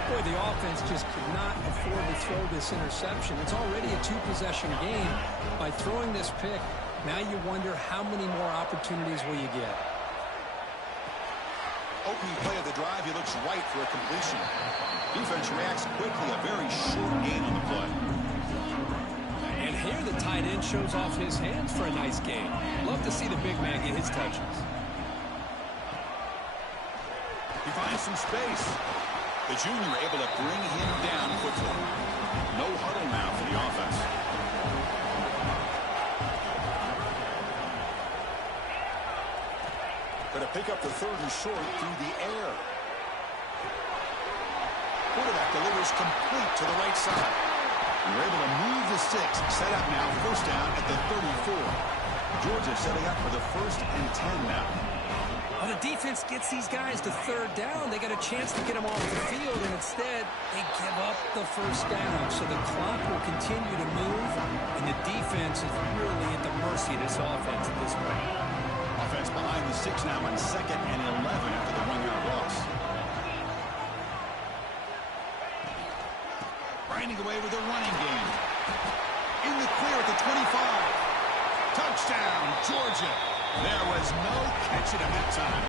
Boy, the offense just could not afford to throw this interception. It's already a two-possession game. By throwing this pick, now you wonder how many more opportunities will you get. Opening play of the drive, he looks right for a completion. Defense reacts quickly. A very short gain on the play. And here the tight end shows off his hands for a nice game. Love to see the big man get his touches. He finds some space. The junior able to bring him down quickly. No huddle now for the offense. Going to pick up the third and short through the air. Quarterback delivers complete to the right side. We're able to move the sticks. Set up now, first down at the 34. Georgia setting up for the 1st and 10 now. Well, the defense gets these guys to third down. They got a chance to get them off the field, and instead they give up the first down. So the clock will continue to move, and the defense is really at the mercy of this offense at this point. Offense behind the 6 now on 2nd and 11 after the 1-yard loss. Grinding away with a running game. In the clear at the 25. Touchdown, Georgia. There was no catching him that time.